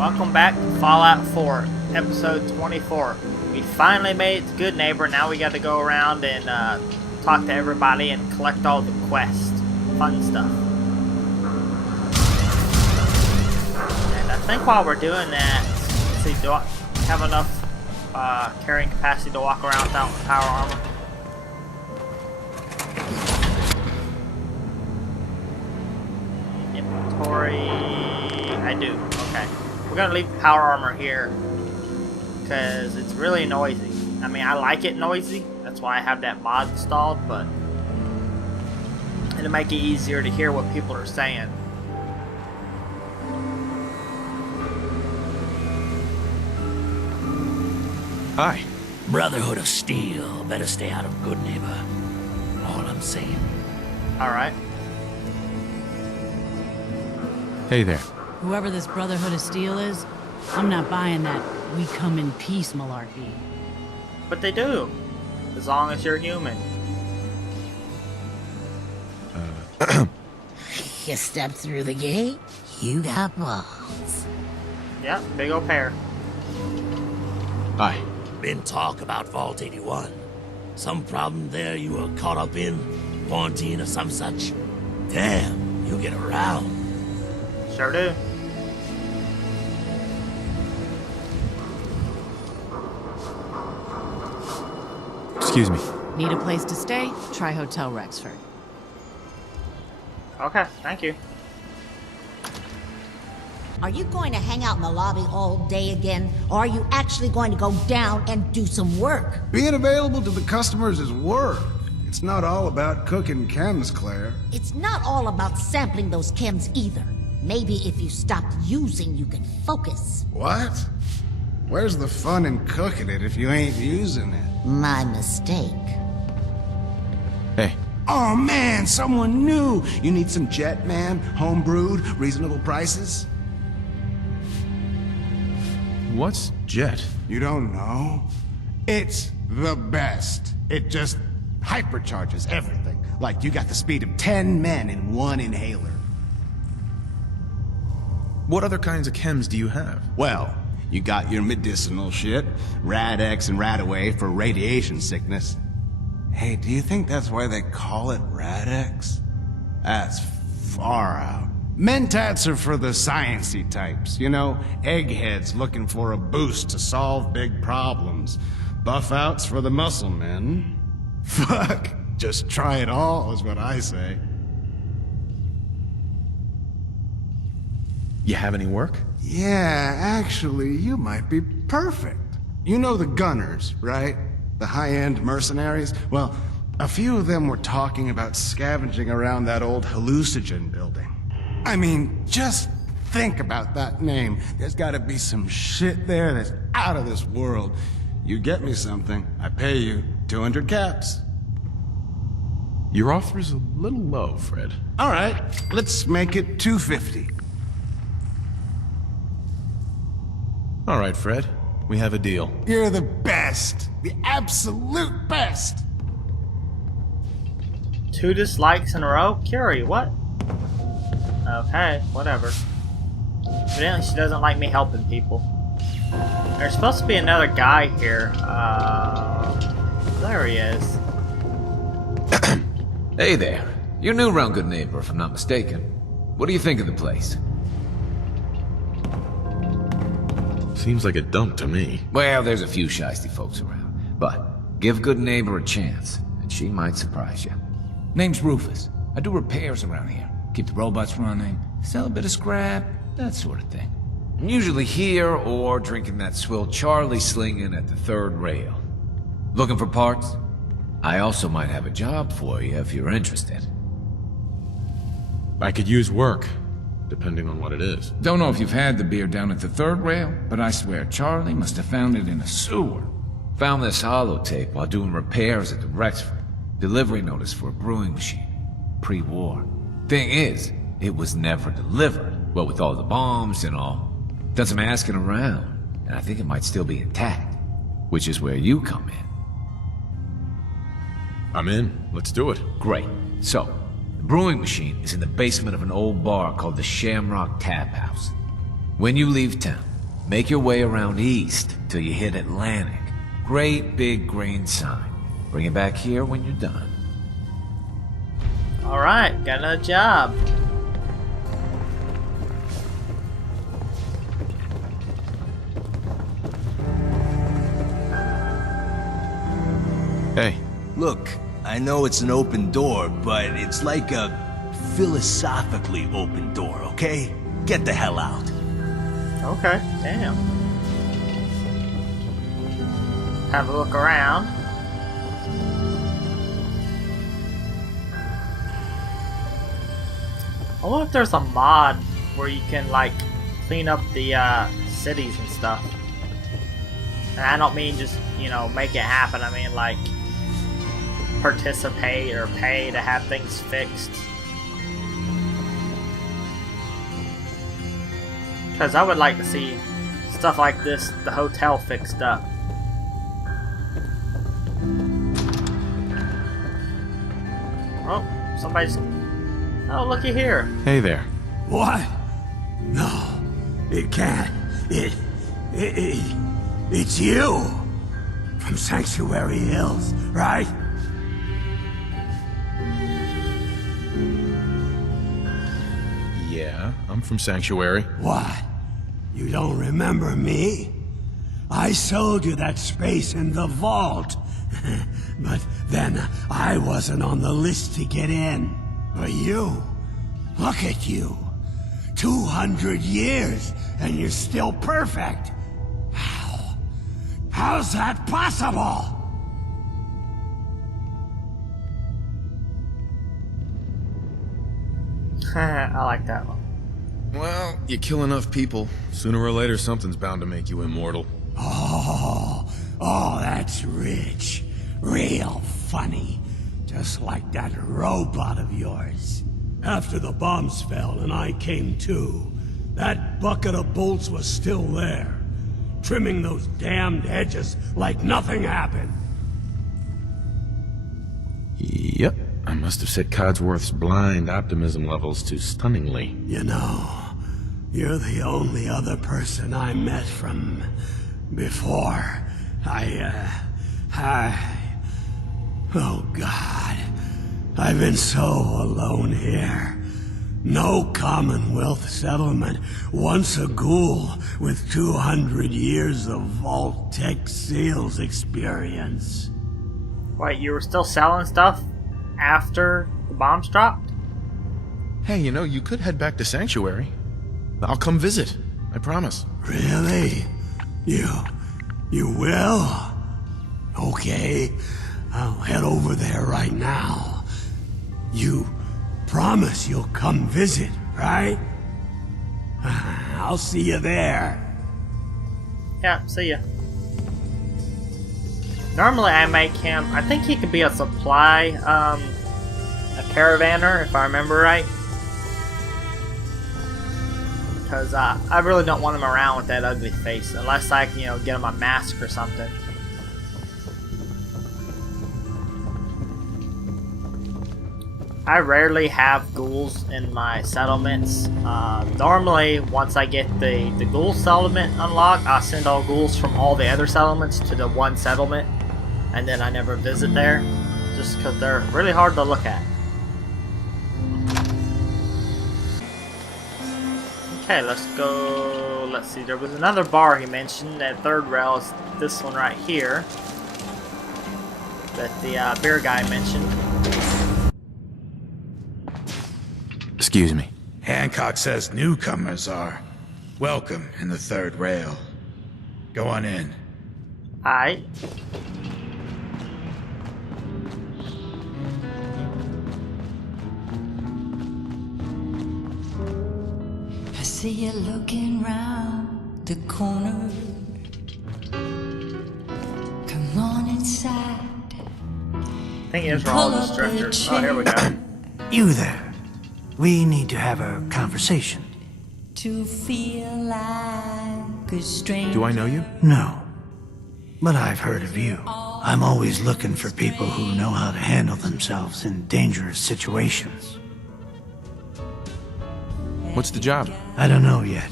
Welcome back to Fallout 4, episode 24. We finally made it to Good Neighbor. Now we got to go around and talk to everybody and collect all the quests. Fun stuff. And I think while we're doing that, let's see, do I have enough carrying capacity to walk around without power armor? Inventory. I do. Okay. We're gonna leave power armor here because it's really noisy. I mean, I like it noisy. That's why I have that mod installed, but it'll make it easier to hear what people are saying. Hi. Brotherhood of Steel. Better stay out of Good Neighbor. All I'm saying. Alright. Hey there. Whoever this Brotherhood of Steel is, I'm not buying that we come in peace malarkey. But they do. As long as you're human. You step through the gate, you got balls. Yep, big old pair. Hi. Been talk about Vault 81. Some problem there you were caught up in? Quarantine or some such? Damn, you get around. Sure do. Excuse me. Need a place to stay? Try Hotel Rexford. Okay, thank you. Are you going to hang out in the lobby all day again? Or are you actually going to go down and do some work? Being available to the customers is work. It's not all about cooking chems, Claire. It's not all about sampling those chems either. Maybe if you stopped using, you could focus. What? Where's the fun in cooking it if you ain't using it? My mistake. Hey. Oh man, someone new! You need some Jet, man? Home-brewed, reasonable prices? What's Jet? You don't know? It's the best. It just hypercharges everything. Like you got the speed of 10 men in one inhaler. What other kinds of chems do you have? Well, you got your medicinal shit, Rad-X and Rad-Away for radiation sickness. Hey, do you think that's why they call it Rad-X? That's far out. Mentats are for the sciencey types, you know, eggheads looking for a boost to solve big problems. Buff-outs for the muscle men. Fuck, just try it all is what I say. You have any work? Yeah, actually, you might be perfect. You know the Gunners, right? The high-end mercenaries? Well, a few of them were talking about scavenging around that old hallucinogen building. I mean, just think about that name. There's gotta be some shit there that's out of this world. You get me something, I pay you 200 caps. Your offer's a little low, Fred. All right, let's make it 250. All right, Fred. We have a deal. You're the best. The absolute best. 2 dislikes in a row? Curie, what? Okay, whatever. Evidently she doesn't like me helping people. There's supposed to be another guy here. There he is. Hey there. You're new around Good Neighbor, if I'm not mistaken. What do you think of the place? Seems like a dump to me. Well, there's a few shiesty folks around. But give Good Neighbor a chance, and she might surprise you. Name's Rufus. I do repairs around here. Keep the robots running, sell a bit of scrap, that sort of thing. I'm usually here or drinking that swill Charlie slinging at the third rail. Looking for parts? I also might have a job for you if you're interested. I could use work, depending on what it is. Don't know if you've had the beer down at the third rail, but I swear Charlie must have found it in a sewer. Found this holotape while doing repairs at the Rexford. Delivery notice for a brewing machine. Pre-war. Thing is, it was never delivered. What with all the bombs and all. Done some asking around, and I think it might still be intact. Which is where you come in. I'm in. Let's do it. Great. So, the brewing machine is in the basement of an old bar called the Shamrock Tap House. When you leave town, Make your way around east till you hit Atlantic. Great big green sign. Bring it back here when you're done. Alright, got another job. Hey, Look, I know it's an open door, but it's like a philosophically open door, okay? Get the hell out. Okay, damn. Have a look around. I wonder if there's a mod where you can like clean up the cities and stuff. And I don't mean just, you know, make it happen. I mean like participate or pay to have things fixed. Because I would like to see stuff like this, the hotel fixed up. Oh, somebody's... Oh, looky here. hey there. What? No, it can't. It's you. From Sanctuary Hills, right? Yeah, I'm from Sanctuary. What? You don't remember me? I sold you that space in the vault. But then I wasn't on the list to get in. But you, look at you. 200 years and you're still perfect. How? How's that possible? I like that one. Well, you kill enough people, sooner or later something's bound to make you immortal. Oh, that's rich. Real funny. Just like that robot of yours. After the bombs fell and I came to, that bucket of bolts was still there, trimming those damned edges like nothing happened. Yep, I must have set Codsworth's blind optimism levels to stunningly. You know, you're the only other person I met from before. Oh God, I've been so alone here. No Commonwealth settlement, once a ghoul with 200 years of Vault-Tec sales experience. Wait, you were still selling stuff after the bombs dropped? Hey, you know, you could head back to Sanctuary. I'll come visit, I promise. Really? You will? Okay, I'll head over there right now. You promise you'll come visit, right? I'll see you there. Yeah, see ya. Normally I make him, I think he could be a supply, a caravaner, if I remember right. Because I really don't want him around with that ugly face, unless I can, you know, get him a mask or something. I rarely have ghouls in my settlements. Normally, once I get the ghoul settlement unlocked, I'll send all ghouls from all the other settlements to the one settlement, and then I never visit there, just because they're really hard to look at. Okay, let's go. Let's see, there was another bar he mentioned. That third rail is this one right here that the beer guy mentioned. Excuse me. Hancock says newcomers are welcome in the third rail. Go on in. Alright. I see you looking round the corner. Come on inside. I think it's all the structures. Oh, here we go. You there. We need to have a conversation. To feel like a stranger. Do I know you? No. But I've heard of you. I'm always looking for people who know how to handle themselves in dangerous situations. What's the job? I don't know yet.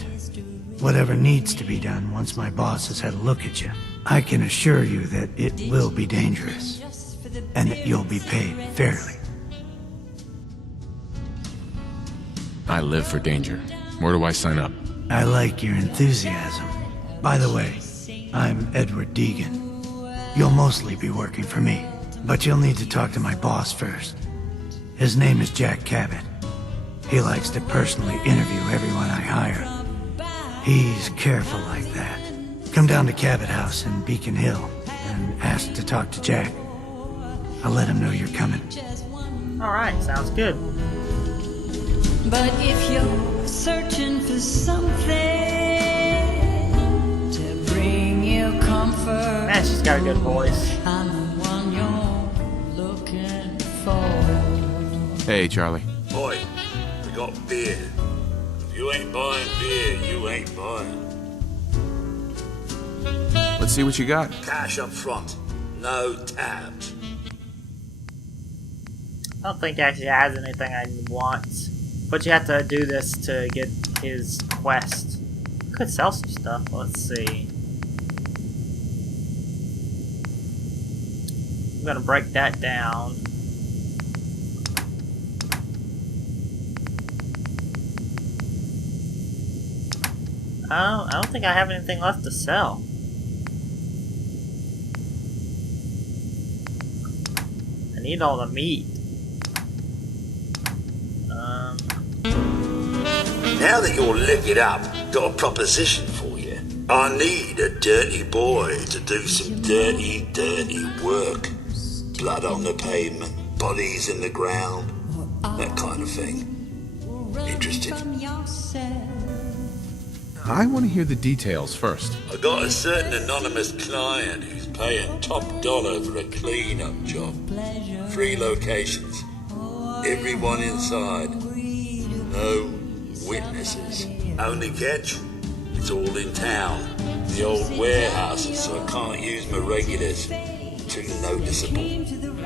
Whatever needs to be done once my boss has had a look at you. I can assure you that it will be dangerous, and that you'll be paid fairly. I live for danger. Where do I sign up? I like your enthusiasm. By the way, I'm Edward Deegan. You'll mostly be working for me, but you'll need to talk to my boss first. His name is Jack Cabot. He likes to personally interview everyone I hire. He's careful like that. Come down to Cabot House in Beacon Hill and ask to talk to Jack. I'll let him know you're coming. Alright, sounds good. But if you're searching for something to bring you comfort, Man, she's got a good voice. I'm the one you're looking for. Hey, Charlie. Boy, we got beer. If you ain't buying beer, you ain't buying. Let's see what you got. Cash up front, no tabs. I don't think he actually has anything I want. But you have to do this to get his quest. Could sell some stuff. Let's see. I'm gonna break that down. I don't think I have anything left to sell. I need all the meat. Now that you're licked up, got a proposition for you. I need a dirty boy to do some dirty, dirty work. Blood on the pavement, bodies in the ground, that kind of thing. Interested? I want to hear the details first. I got a certain anonymous client who's paying top dollar for a clean-up job. 3 locations. Everyone inside. No witnesses. Only catch? It's all in town. The old warehouses, so I can't use my regulars. Too noticeable.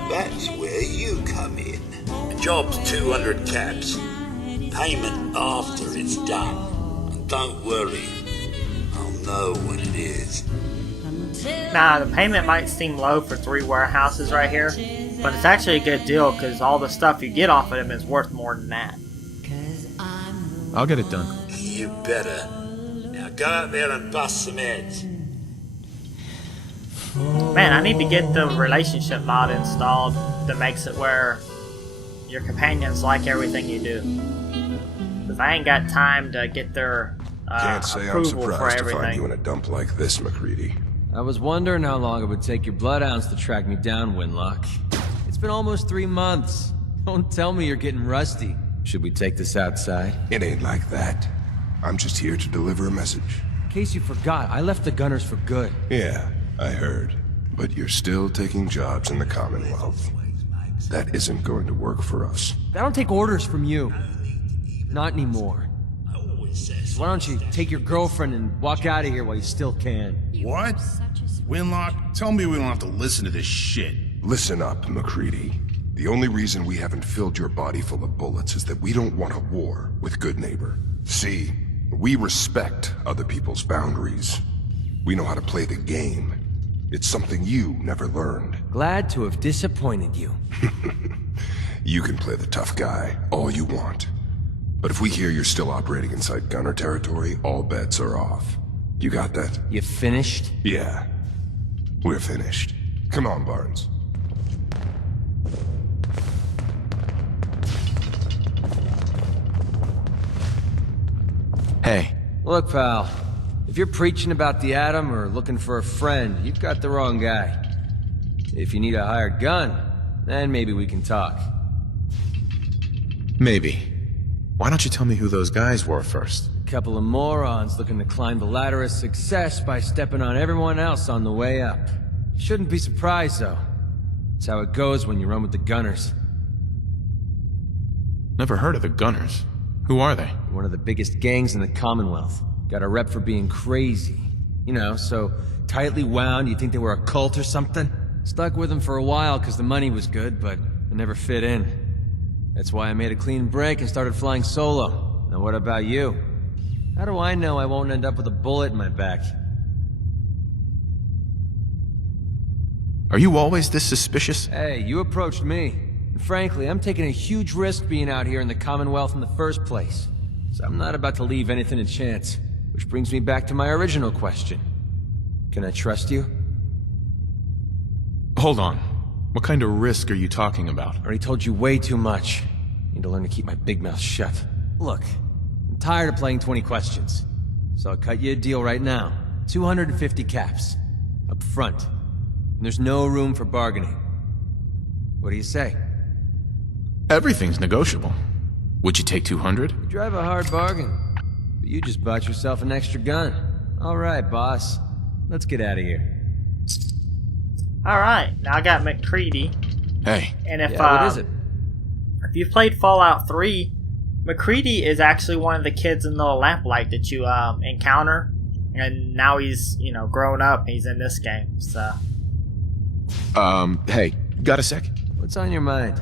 That's where you come in. The job's 200 caps. Payment after it's done. And don't worry, I'll know when it is. Now, the payment might seem low for 3 warehouses right here, but it's actually a good deal because all the stuff you get off of them is worth more than that. I'll get it done. You better. Now go out there and bust some heads. Man, I need to get the relationship mod installed that makes it where your companions like everything you do. Because I ain't got time to get their Can't say I'm approval for surprised to find everything. you in a dump like this, McCready. I was wondering how long it would take your bloodhounds to track me down, Winlock. It's been almost 3 months. Don't tell me you're getting rusty. Should we take this outside? It ain't like that. I'm just here to deliver a message. In case you forgot, I left the Gunners for good. Yeah, I heard. But you're still taking jobs in the Commonwealth. That isn't going to work for us. I don't take orders from you. Not anymore. So why don't you take your girlfriend and walk out of here while you still can? What? Winlock, tell me we don't have to listen to this shit. Listen up, McCready. The only reason we haven't filled your body full of bullets is that we don't want a war with Good Neighbor. See, we respect other people's boundaries. We know how to play the game. It's something you never learned. Glad to have disappointed you. You can play the tough guy all you want. But if we hear you're still operating inside Gunner territory, all bets are off. You got that? You finished? Yeah. We're finished. Come on, Barnes. Hey. Look, pal. If you're preaching about the atom or looking for a friend, you've got the wrong guy. If you need a hired gun, then maybe we can talk. Maybe. Why don't you tell me who those guys were first? A couple of morons looking to climb the ladder of success by stepping on everyone else on the way up. Shouldn't be surprised, though. It's how it goes when you run with the Gunners. Never heard of the Gunners. Who are they? One of the biggest gangs in the Commonwealth. Got a rep for being crazy. You know, so tightly wound you'd think they were a cult or something. Stuck with them for a while because the money was good, but it never fit in. That's why I made a clean break and started flying solo. Now what about you? How do I know I won't end up with a bullet in my back? Are you always this suspicious? Hey, you approached me. And frankly, I'm taking a huge risk being out here in the Commonwealth in the first place. So I'm not about to leave anything to chance. Which brings me back to my original question. Can I trust you? Hold on. What kind of risk are you talking about? I already told you way too much. Need to learn to keep my big mouth shut. Look, I'm tired of playing 20 questions. So I'll cut you a deal right now. 250 caps. Up front. And there's no room for bargaining. What do you say? Everything's negotiable. Would you take 200? You drive a hard bargain. But you just bought yourself an extra gun. Alright, boss. Let's get out of here. Alright, now I got McCready. Hey. And if, what is it? If you've played Fallout 3, McCready is actually one of the kids in the lamplight that you encounter. And now he's, you know, grown up. He's in this game, so... Hey, got a sec? What's on your mind?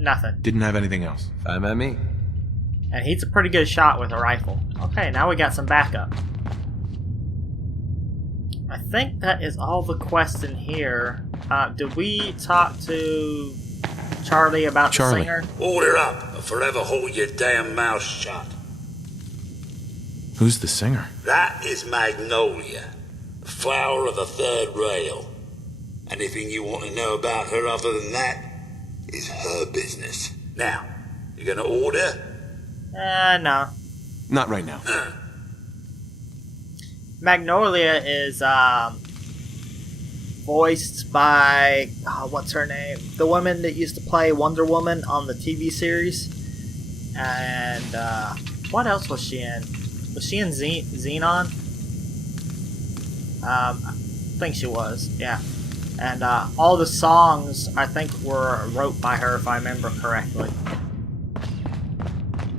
Nothing. Didn't have anything else. Fine by me. And he's a pretty good shot with a rifle. Okay, now we got some backup. I think that is all the quests in here. Did we talk to Charlie about the singer? Order up, or forever hold your damn mouth shut. Who's the singer? That is Magnolia, the flower of the third rail. Anything you want to know about her other than that is her business. Now, you gonna order? No. Not right now. Magnolia is voiced by what's her name? The woman that used to play Wonder Woman on the TV series. And what else was she in? Was she in Xenon? I think she was. Yeah. And all the songs I think were wrote by her, if I remember correctly.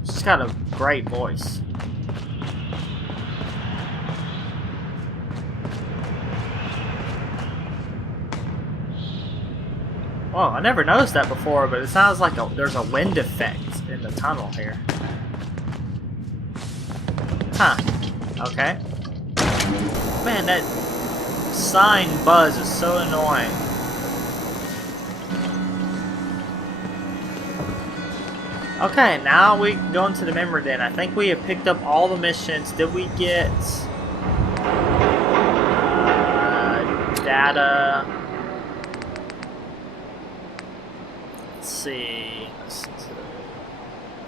She's got a great voice. Oh, I never noticed that before, but it sounds like there's a wind effect in the tunnel here. Huh. Okay. Man, that sign buzz is so annoying. Okay, now we go into the memory den. I think we have picked up all the missions. Did we get data? Let's see.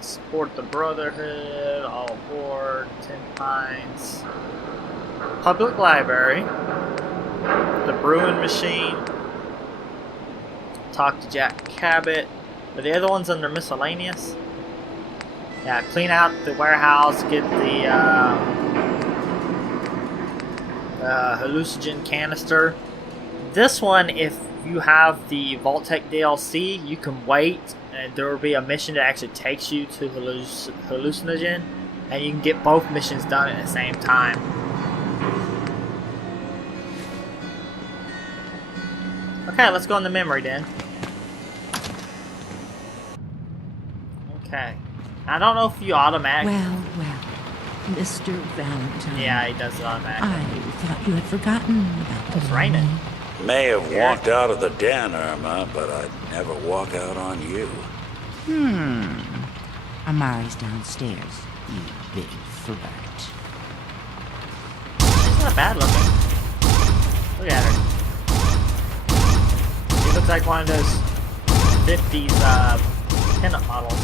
Support the Brotherhood, all aboard, 10 Pines. Public Library. The Brewing Machine. Talk to Jack Cabot. Are the other ones under miscellaneous? Yeah, clean out the warehouse, get the hallucinogen canister. This one, if you have the Vault-Tec DLC, you can wait and there will be a mission that actually takes you to hallucinogen, and you can get both missions done at the same time. Okay, let's go in the memory den. Okay. I don't know if you automatically... Well, Mr. Valentine. Yeah, he does it automatically. I thought you had forgotten about It's raining. May have walked out of the den, Irma, but I'd never walk out on you. Amari's downstairs, you big flirt. She's not bad looking. Look at her. She looks like one of those 50s pinup models.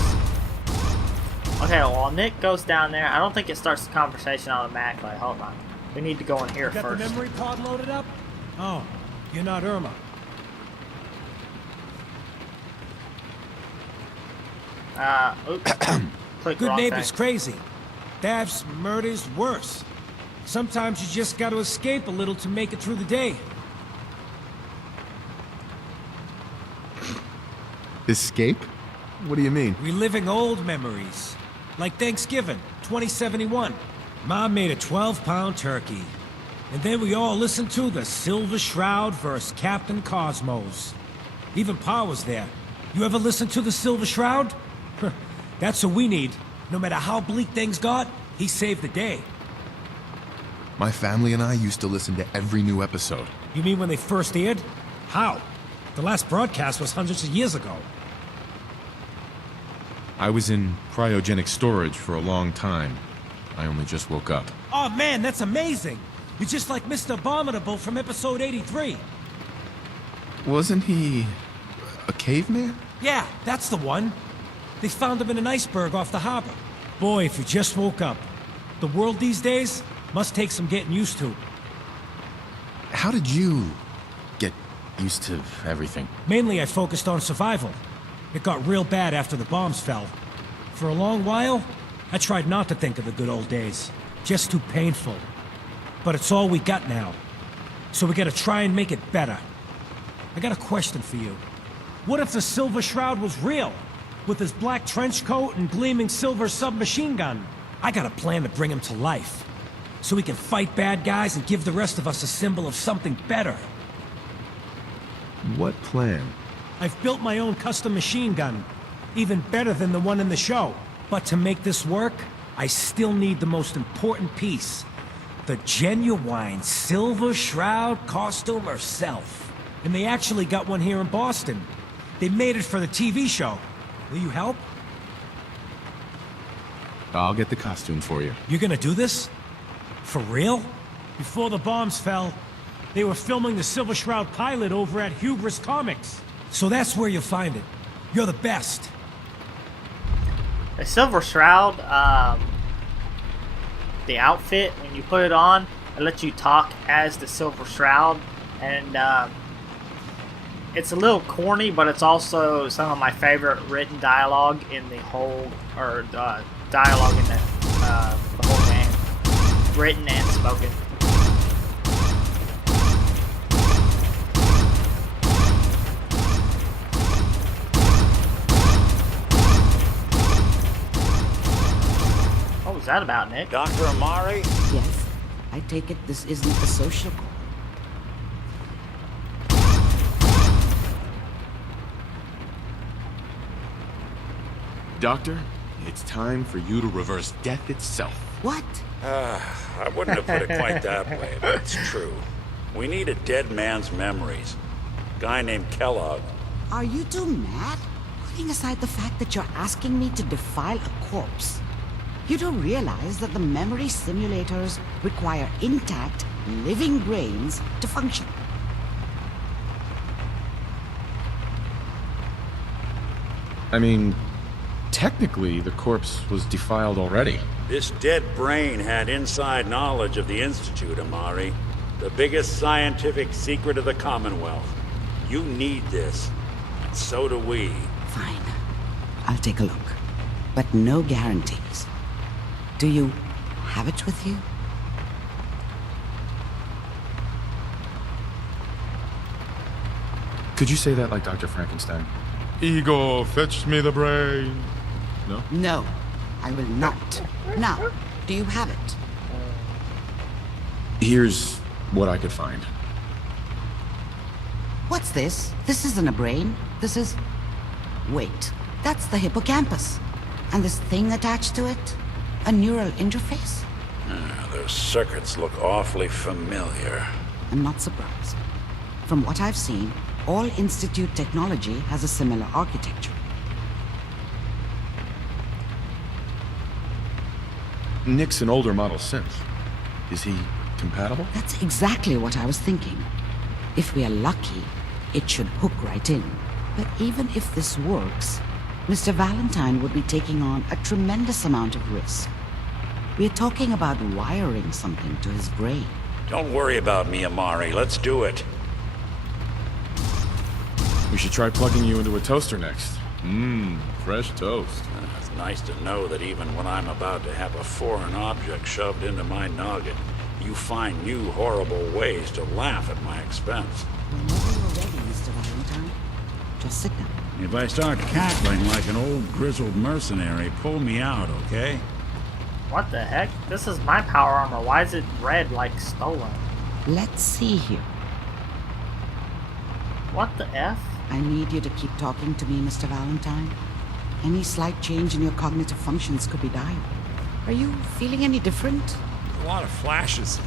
Okay, well, Nick goes down there. I don't think it starts the conversation automatically. Hold on. We need to go in here Got first. the memory pod loaded up? Oh, you're not Irma. Oops. Click Good wrong neighbor's thing. crazy. Thefts, murders, worse. Sometimes you just gotta escape a little to make it through the day. Escape? What do you mean? Reliving old memories. Like Thanksgiving, 2071. Mom made a 12-pound turkey. And then we all listened to the Silver Shroud vs. Captain Cosmos. Even Pa was there. You ever listen to the Silver Shroud? That's what we need. No matter how bleak things got, he saved the day. My family and I used to listen to every new episode. You mean when they first aired? How? The last broadcast was hundreds of years ago. I was in cryogenic storage for a long time. I only just woke up. Oh man, that's amazing! You're just like Mr. Abominable from episode 83. Wasn't he a caveman? Yeah, that's the one. They found him in an iceberg off the harbor. Boy, if you just woke up. The world these days must take some getting used to. How did you get used to everything? Mainly I focused on survival. It got real bad after the bombs fell. For a long while, I tried not to think of the good old days. Just too painful. But it's all we got now. So we gotta try and make it better. I got a question for you. What if the Silver Shroud was real? With his black trench coat and gleaming silver submachine gun? I got a plan to bring him to life. So we can fight bad guys and give the rest of us a symbol of something better. What plan? I've built my own custom machine gun. Even better than the one in the show. But to make this work, I still need the most important piece. The genuine Silver Shroud costume herself. And they actually got one here in Boston. They made it for the TV show. Will you help? I'll get the costume for you. You're gonna do this? For real? Before the bombs fell, they were filming the Silver Shroud pilot over at Hubris Comics. So that's where you'll find it. You're the best. The Silver Shroud, the outfit, when you put it on, it lets you talk as the Silver Shroud, and it's a little corny, but it's also some of my favorite written dialogue in the whole, or dialogue in the whole game, written and spoken. What was that about, Nick? Dr. Amari? Yes. I take it this isn't a social call. Doctor, it's time for you to reverse death itself. What? I wouldn't have put it quite that way, but it's true. We need a dead man's memories. Guy named Kellogg. Are you two mad? Putting aside the fact that you're asking me to defile a corpse, you do realize that the memory simulators require intact, living brains to function. I mean, technically, the corpse was defiled already. This dead brain had inside knowledge of the Institute, Amari. The biggest scientific secret of the Commonwealth. You need this. And so do we. Fine. I'll take a look. But no guarantees. Do you have it with you? Could you say that like Dr. Frankenstein? Ego, fetch me the brain. No? No, I will not. Now, do you have it? Here's what I could find. What's this? This isn't a brain. This is... Wait, that's the hippocampus. And this thing attached to it? A neural interface? Those circuits look awfully familiar. I'm not surprised. From what I've seen, all Institute technology has a similar architecture. Nick's an older model synth. Is he compatible? That's exactly what I was thinking. If we are lucky, it should hook right in. But even if this works, Mr. Valentine would be taking on a tremendous amount of risk. We're talking about wiring something to his brain. Don't worry about me, Amari. Let's do it. We should try plugging you into a toaster next. Fresh toast. It's nice to know that even when I'm about to have a foreign object shoved into my noggin, you find new horrible ways to laugh at my expense. Whenever you're ready, Mr. Valentine, just sit down. If I start cackling like an old grizzled mercenary, pull me out, okay? What the heck? This is my power armor. Why is it red like stolen? Let's see here. What the F? I need you to keep talking to me, Mr. Valentine. Any slight change in your cognitive functions could be dire. Are you feeling any different? A lot of flashes.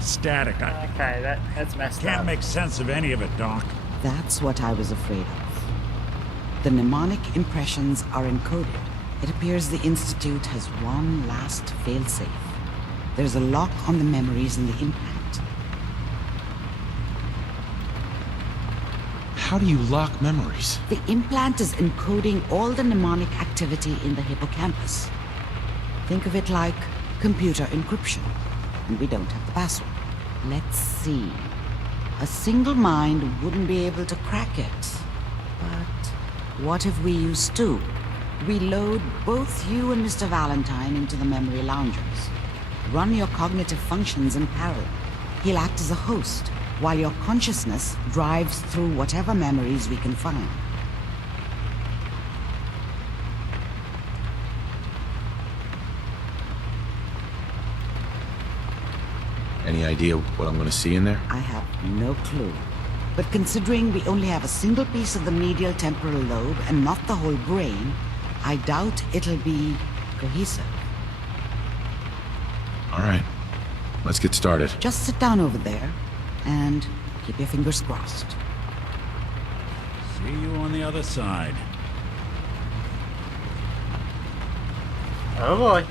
Static. Okay, that's messed Can't up. make sense of any of it, Doc. That's what I was afraid of. The mnemonic impressions are encoded. It appears the Institute has one last failsafe. There's a lock on the memories in the implant. How do you lock memories? The implant is encoding all the mnemonic activity in the hippocampus. Think of it like computer encryption, and we don't have the password. Let's see. A single mind wouldn't be able to crack it. But what if we use two? We load both you and Mr. Valentine into the memory loungers. Run your cognitive functions in parallel. He'll act as a host, while your consciousness drives through whatever memories we can find. Any idea what I'm gonna see in there? I have no clue. But considering we only have a single piece of the medial temporal lobe and not the whole brain, I doubt it'll be cohesive. All right, let's get started. Just sit down over there and keep your fingers crossed. See you on the other side. Oh boy.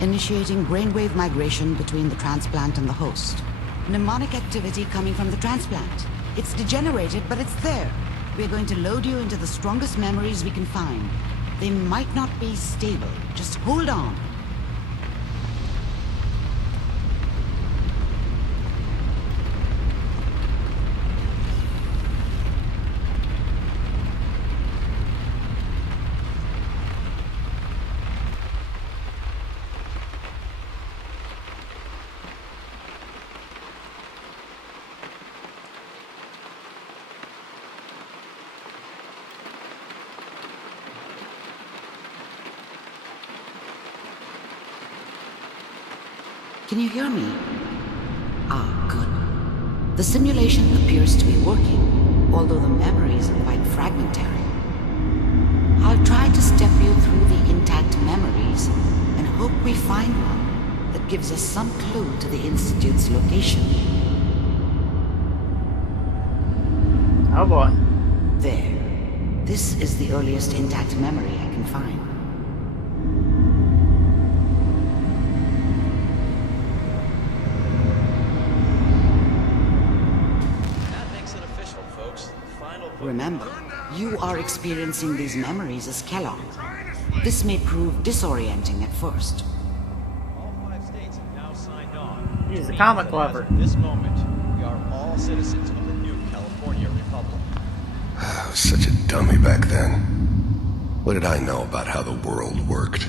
Initiating brainwave migration between the transplant and the host. Mnemonic activity coming from the transplant. It's degenerated, but it's there. We're going to load you into the strongest memories we can find. They might not be stable. Just hold on. Can you hear me? Ah, good. The simulation appears to be working, although the memories are quite fragmentary. I'll try to step you through the intact memories and hope we find one that gives us some clue to the Institute's location. Oh boy. There. This is the earliest intact memory I can find. Remember, you are experiencing these memories as Kellogg. This may prove disorienting at first. All 5 states have now signed on. He's a comic lover. At this moment, we are all citizens of the new California Republic. I was such a dummy back then. What did I know about how the world worked?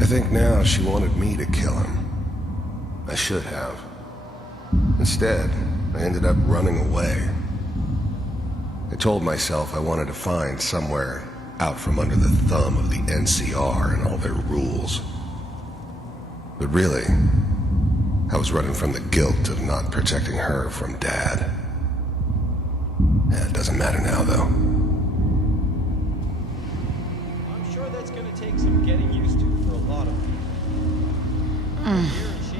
I think now she wanted me to kill him. I should have. Instead, I ended up running away. I told myself I wanted to find somewhere out from under the thumb of the NCR and all their rules. But really, I was running from the guilt of not protecting her from Dad. It doesn't matter now, though. I'm sure that's gonna take some getting used to for a lot of people.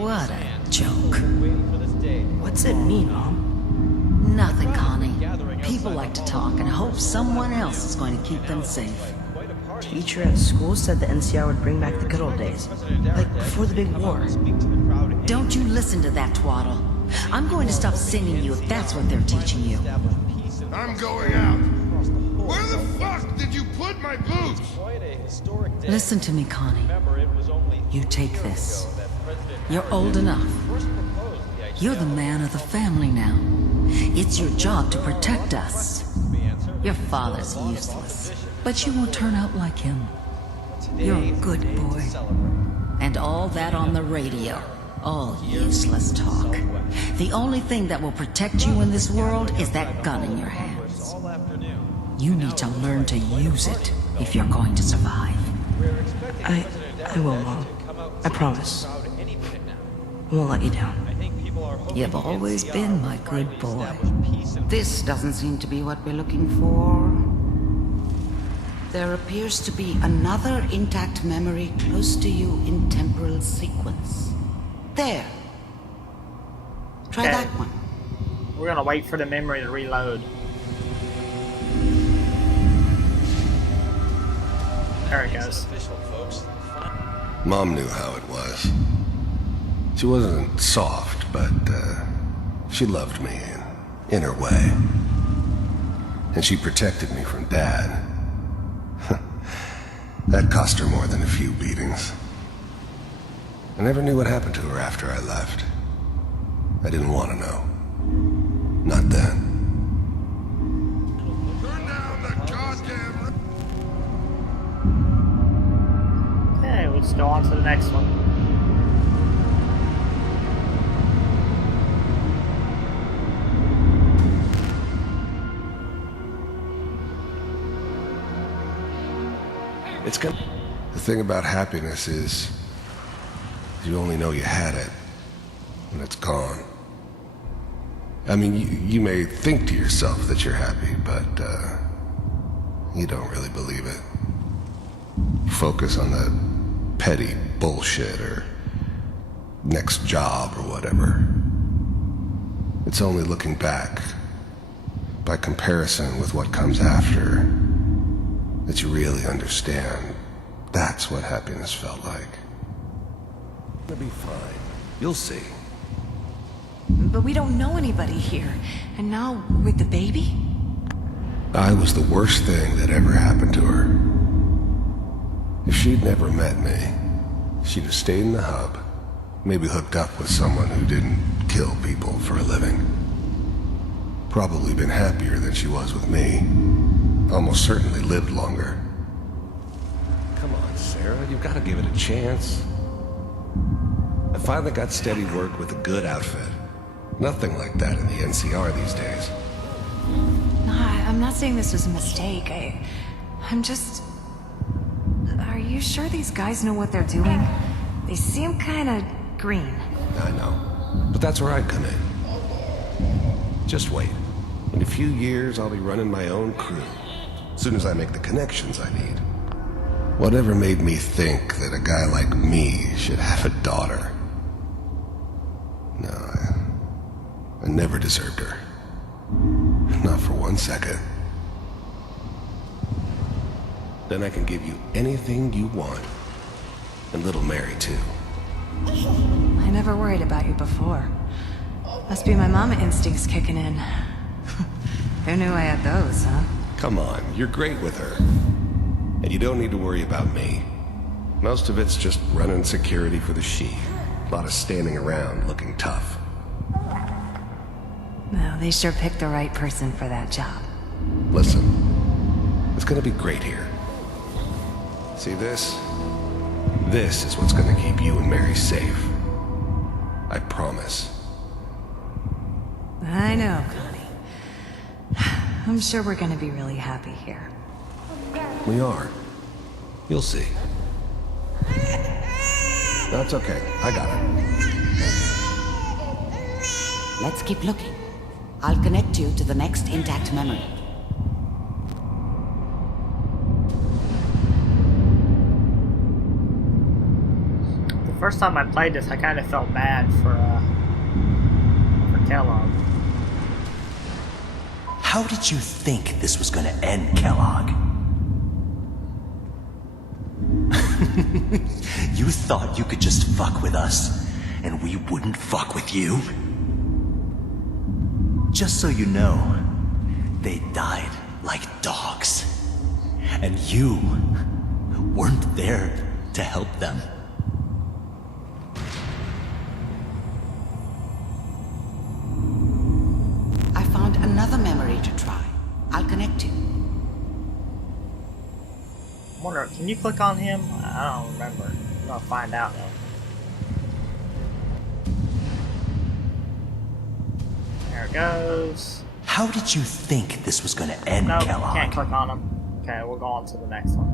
What a joke. Waiting for this day. What's it mean, Mom? Nothing, Connie. People like to talk and hope someone else is going to keep them safe. Teacher at school said the NCR would bring back the good old days. Like before the big war. Don't you listen to that twaddle. I'm going to stop sending you if that's what they're teaching you. I'm going out. Where the fuck did you put my boots? Listen to me, Connie. You take this. You're old enough. You're the man of the family now. It's your job to protect us. Your father's useless, but you won't turn out like him. You're a good boy. And all that on the radio. All useless talk. The only thing that will protect you in this world is that gun in your hands. You need to learn to use it if you're going to survive. I will, Mom. I promise. I won't let you down. You've always been my good boy. This doesn't seem to be what we're looking for. There appears to be another intact memory close to you in temporal sequence. There. Try that one. We're gonna wait for the memory to reload. There it goes. Mom knew how it was. She wasn't soft, but she loved me in her way. And she protected me from Dad. That cost her more than a few beatings. I never knew what happened to her after I left. I didn't want to know. Not then. Okay, let's go on to the next one. It's gonna... The thing about happiness is you only know you had it when it's gone. I mean, you may think to yourself that you're happy, but you don't really believe it. You focus on the petty bullshit or next job or whatever. It's only looking back, by comparison with what comes after, that you really understand. That's what happiness felt like. It'll be fine. You'll see. But we don't know anybody here. And now, with the baby? I was the worst thing that ever happened to her. If she'd never met me, she'd have stayed in the hub, maybe hooked up with someone who didn't kill people for a living. Probably been happier than she was with me. Almost certainly lived longer. Come on, Sarah, you've got to give it a chance. I finally got steady work with a good outfit. Nothing like that in the NCR these days. I'm not saying this was a mistake. I'm just... Are you sure these guys know what they're doing? They seem kinda green. I know. But that's where I come in. Just wait. In a few years, I'll be running my own crew. As soon as I make the connections I need. Whatever made me think that a guy like me should have a daughter? No, I never deserved her. Not for 1 second. Then I can give you anything you want. And little Mary, too. I never worried about you before. Must be my mama instincts kicking in. Who knew I had those, huh? Come on, you're great with her. And you don't need to worry about me. Most of it's just running security for the she. A lot of standing around looking tough. Well, they sure picked the right person for that job. Listen, it's gonna be great here. See this? This is what's gonna keep you and Mary safe. I promise. I know, Connie. I'm sure we're gonna be really happy here. We are. You'll see. That's okay. I got it. Let's keep looking. I'll connect you to the next intact memory. The first time I played this, I kind of felt bad for Kellogg. How did you think this was gonna end, Kellogg? You thought you could just fuck with us, and we wouldn't fuck with you? Just so you know, they died like dogs. And you weren't there to help them. I found another memory to try. I'll connect you. I wonder, can you click on him? I don't remember. I'm gonna find out though. There it goes. How did you think this was gonna end, Nope, Kellogg? can't click on him. Okay, we'll go on to the next one.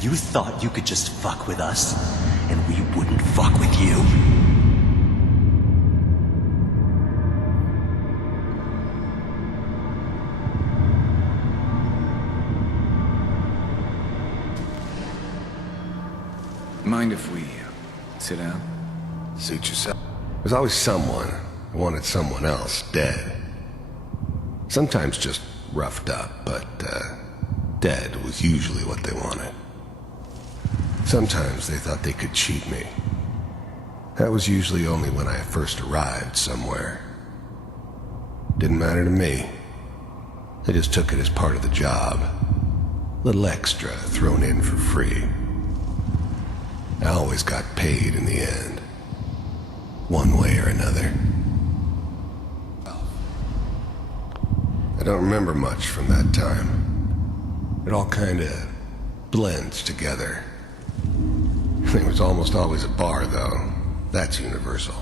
You thought you could just fuck with us, and we wouldn't fuck with you? Mind if we sit down? Suit yourself. There's always someone who wanted someone else dead. Sometimes just roughed up, but dead was usually what they wanted. Sometimes they thought they could cheat me. That was usually only when I first arrived somewhere. Didn't matter to me. They just took it as part of the job. Little extra thrown in for free. I always got paid in the end. One way or another. I don't remember much from that time. It all kinda blends together. There was almost always a bar, though. That's universal.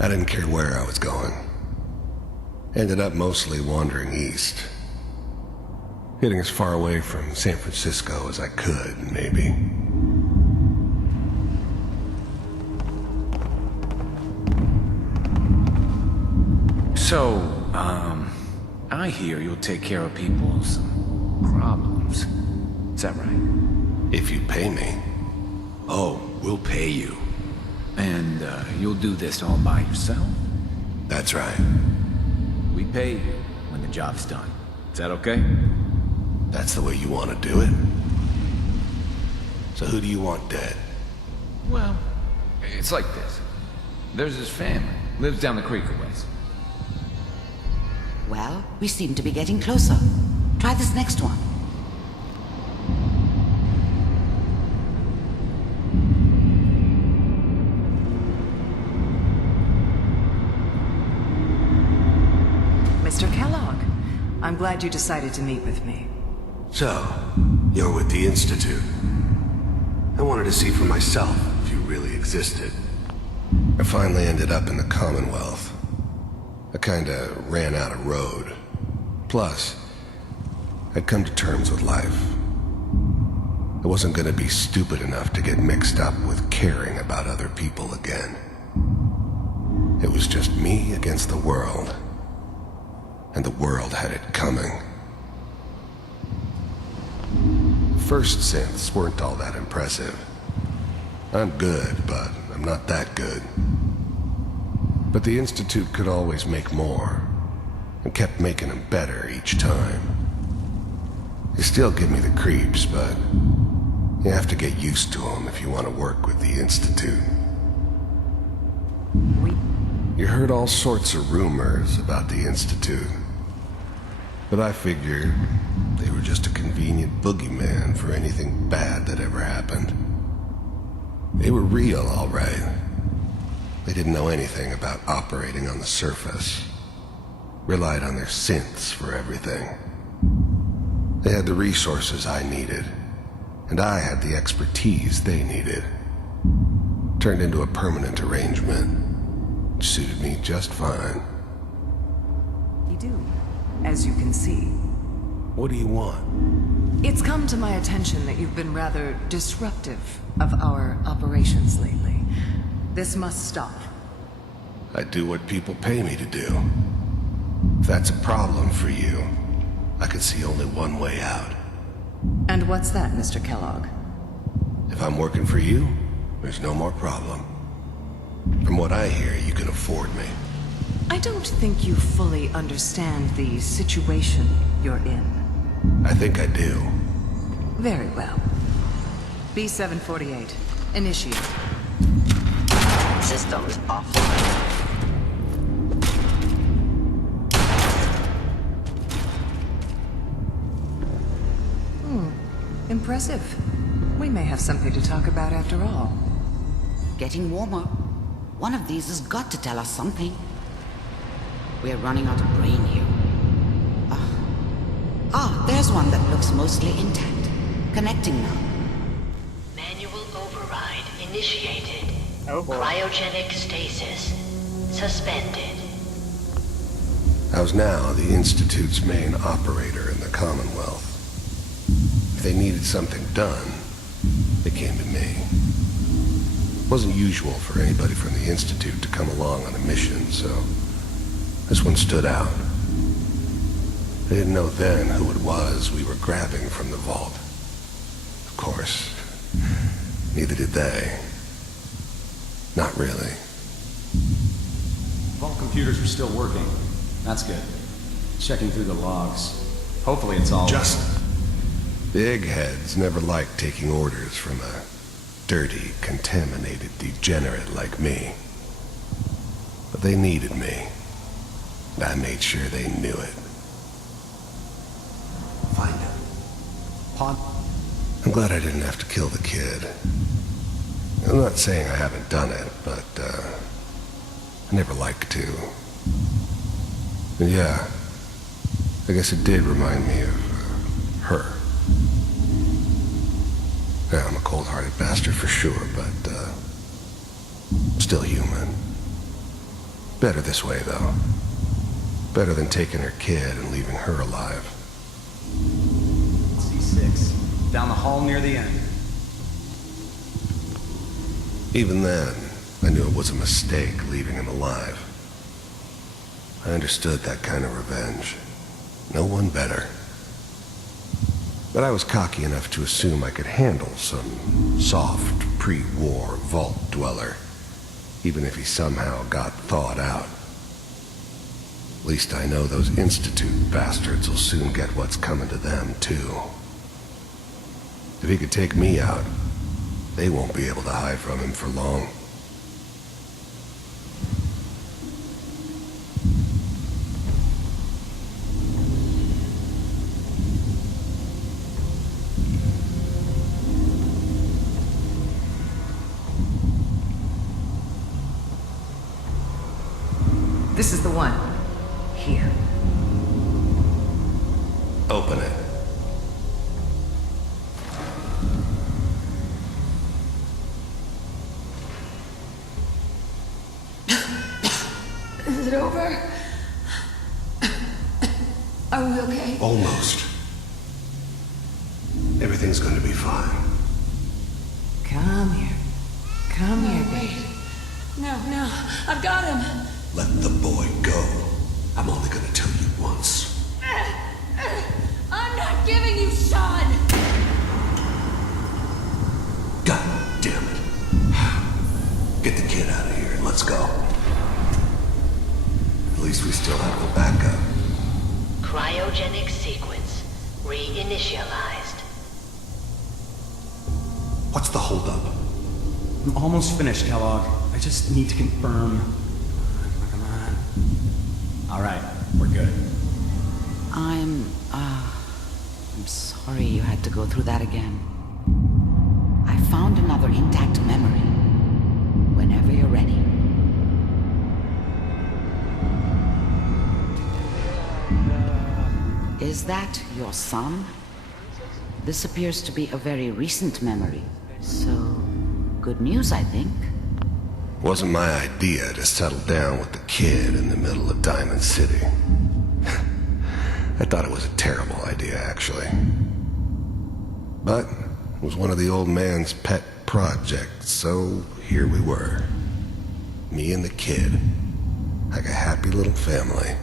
I didn't care where I was going. Ended up mostly wandering east. Getting as far away from San Francisco as I could, maybe. So, I hear you'll take care of people's problems. Is that right? If you pay me. Oh, we'll pay you. And, you'll do this all by yourself? That's right. We pay you when the job's done. Is that okay? That's the way you want to do it? So who do you want dead? Well, it's like this. There's his family. Lives down the creek a ways. Well, we seem to be getting closer. Try this next one. Mr. Kellogg, I'm glad you decided to meet with me. So, you're with the Institute. I wanted to see for myself if you really existed. I finally ended up in the Commonwealth. I kinda ran out of road. Plus, I'd come to terms with life. I wasn't gonna be stupid enough to get mixed up with caring about other people again. It was just me against the world. And the world had it coming. First synths weren't all that impressive. I'm good, but I'm not that good. But the Institute could always make more, and kept making them better each time. They still give me the creeps, but you have to get used to them if you want to work with the Institute. You heard all sorts of rumors about the Institute, but I figured they were just a convenient boogeyman for anything bad that ever happened. They were real, all right. They didn't know anything about operating on the surface. Relied on their synths for everything. They had the resources I needed, and I had the expertise they needed. Turned into a permanent arrangement, which suited me just fine. You do, as you can see. What do you want? It's come to my attention that you've been rather disruptive of our operations lately. This must stop. I do what people pay me to do. If that's a problem for you, I can see only one way out. And what's that, Mr. Kellogg? If I'm working for you, there's no more problem. From what I hear, you can afford me. I don't think you fully understand the situation you're in. I think I do. Very well. B-748, initiate. Systems offline. Impressive. We may have something to talk about after all. Getting warmer. One of these has got to tell us something. We're running out of brain here. There's one that looks mostly intact. Connecting now. Manual override initiated. Oh boy. Cryogenic stasis suspended. I was now the Institute's main operator in the Commonwealth. If they needed something done, they came to me. It wasn't usual for anybody from the Institute to come along on a mission, so this one stood out. I didn't know then who it was we were grabbing from the vault. Of course, neither did they. Not really. Vault computers are still working. That's good. Checking through the logs. Hopefully it's all... Just... Big heads never liked taking orders from a dirty, contaminated degenerate like me. But they needed me. And I made sure they knew it. Find him. I'm glad I didn't have to kill the kid. I'm not saying I haven't done it, but, I never liked to. And yeah, I guess it did remind me of, her. Yeah, I'm a cold-hearted bastard for sure, but, still human. Better this way, though. Better than taking her kid and leaving her alive. C6. Down the hall near the end. Even then, I knew it was a mistake leaving him alive. I understood that kind of revenge. No one better. But I was cocky enough to assume I could handle some soft, pre-war vault dweller, even if he somehow got thawed out. At least I know those Institute bastards will soon get what's coming to them, too. If he could take me out, they won't be able to hide from him for long. This is the one. Here. Open it. Is it over? Are we okay? Almost. Everything's gonna be fine. Come here. Come here, baby. No, I've got him. Let the boy go. I'm only gonna tell you once. I'm not giving you Sean. God damn it. Get the kid out of here and let's go. At least we still have the backup. Cryogenic sequence reinitialized. What's the holdup? I'm almost finished, Kellogg. I just need to confirm. Come on. All right, we're good. I'm sorry you had to go through that again. I found another intact memory. Whenever you're ready. Is that your son? This appears to be a very recent memory. So, good news, I think. Wasn't my idea to settle down with the kid in the middle of Diamond City. I thought it was a terrible idea, actually. But it was one of the old man's pet projects, so here we were. Me and the kid. Like a happy little family.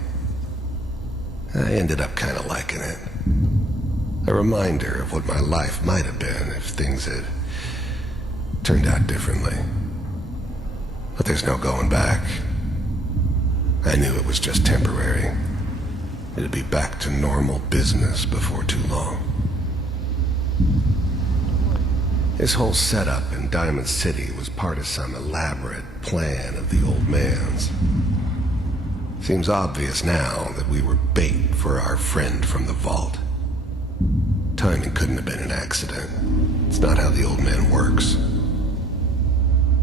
I ended up kind of liking it. A reminder of what my life might have been if things had turned out differently. But there's no going back. I knew it was just temporary. It'd be back to normal business before too long. This whole setup in Diamond City was part of some elaborate plan of the old man's. Seems obvious now that we were bait for our friend from the vault. Timing couldn't have been an accident. It's not how the old man works.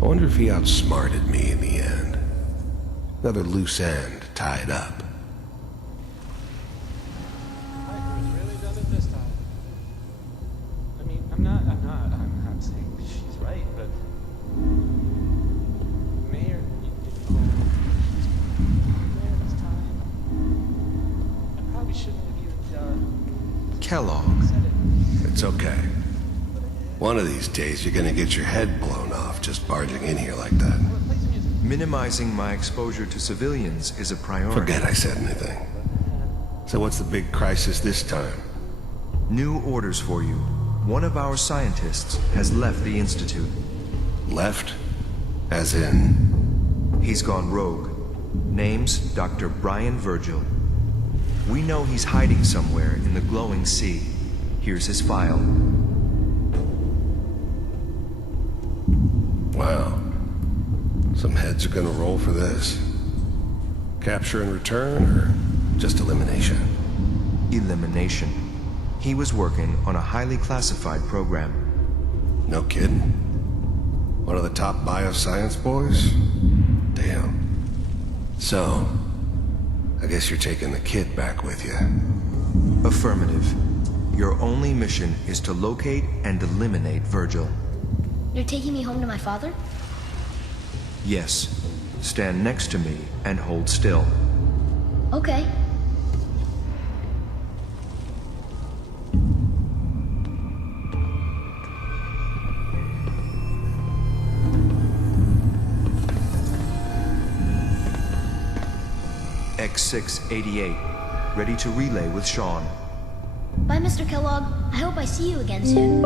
I wonder if he outsmarted me in the end. Another loose end tied up. I'm not saying she's right, but Mayor, this time. Kellogg. It's okay. One of these days you're gonna get your head blown off just barging in here like that. Minimizing my exposure to civilians is a priority. Forget I said anything. So what's the big crisis this time? New orders for you. One of our scientists has left the Institute. Left? As in? He's gone rogue. Name's Dr. Bryon Virgil. We know he's hiding somewhere in the glowing sea. Here's his file. Wow. Some heads are gonna roll for this. Capture and return, or just elimination? Elimination. He was working on a highly classified program. No kidding. One of the top bioscience boys? Damn. So, I guess you're taking the kid back with you. Affirmative. Your only mission is to locate and eliminate Virgil. You're taking me home to my father? Yes. Stand next to me and hold still. Okay. X688. Ready to relay with Sean. Bye, Mr. Kellogg. I hope I see you again soon.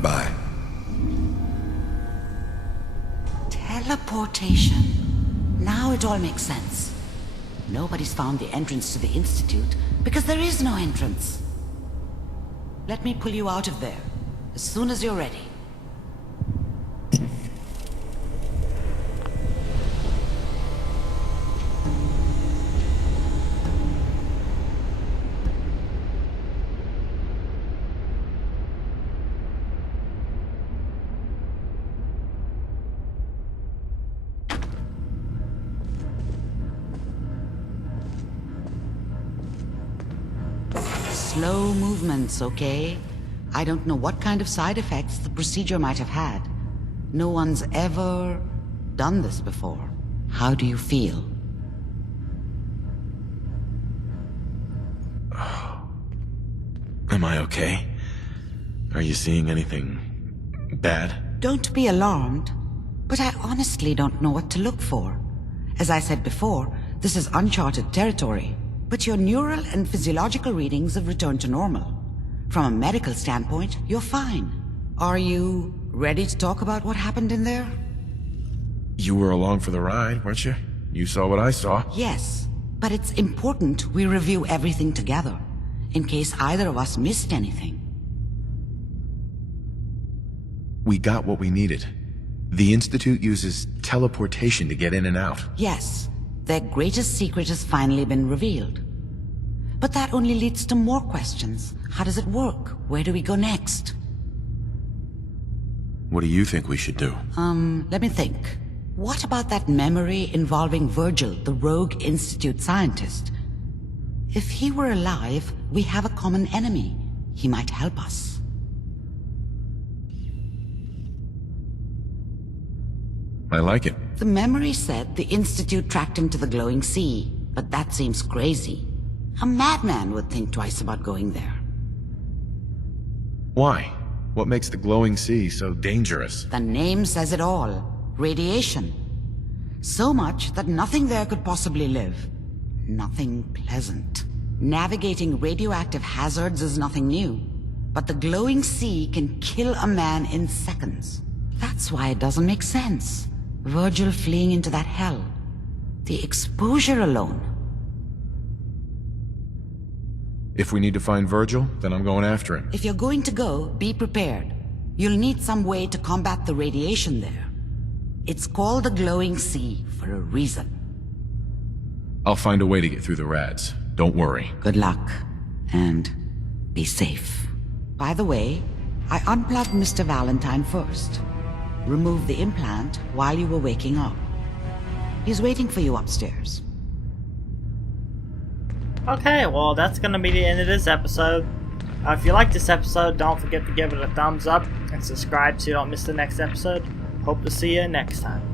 Bye. Teleportation. Now it all makes sense. Nobody's found the entrance to the Institute because there is no entrance. Let me pull you out of there as soon as you're ready. Slow movements, okay? I don't know what kind of side effects the procedure might have had. No one's ever done this before. How do you feel? Am I okay? Are you seeing anything bad? Don't be alarmed, but I honestly don't know what to look for. As I said before, this is uncharted territory. But your neural and physiological readings have returned to normal. From a medical standpoint, you're fine. Are you ready to talk about what happened in there? You were along for the ride, weren't you? You saw what I saw. Yes, but it's important we review everything together, in case either of us missed anything. We got what we needed. The Institute uses teleportation to get in and out. Yes, their greatest secret has finally been revealed. But that only leads to more questions. How does it work? Where do we go next? What do you think we should do? Let me think. What about that memory involving Virgil, the rogue Institute scientist? If he were alive, we have a common enemy. He might help us. I like it. The memory said the Institute tracked him to the glowing sea, but that seems crazy. A madman would think twice about going there. Why? What makes the glowing sea so dangerous? The name says it all. Radiation. So much that nothing there could possibly live. Nothing pleasant. Navigating radioactive hazards is nothing new. But the glowing sea can kill a man in seconds. That's why it doesn't make sense. Virgil fleeing into that hell. The exposure alone. If we need to find Virgil, then I'm going after him. If you're going to go, be prepared. You'll need some way to combat the radiation there. It's called the glowing sea for a reason. I'll find a way to get through the rads. Don't worry. Good luck. And be safe. By the way, I unplugged Mr. Valentine first. Removed the implant while you were waking up. He's waiting for you upstairs. Okay, well that's going to be the end of this episode. If you like this episode, don't forget to give it a thumbs up and subscribe so you don't miss the next episode. Hope to see you next time.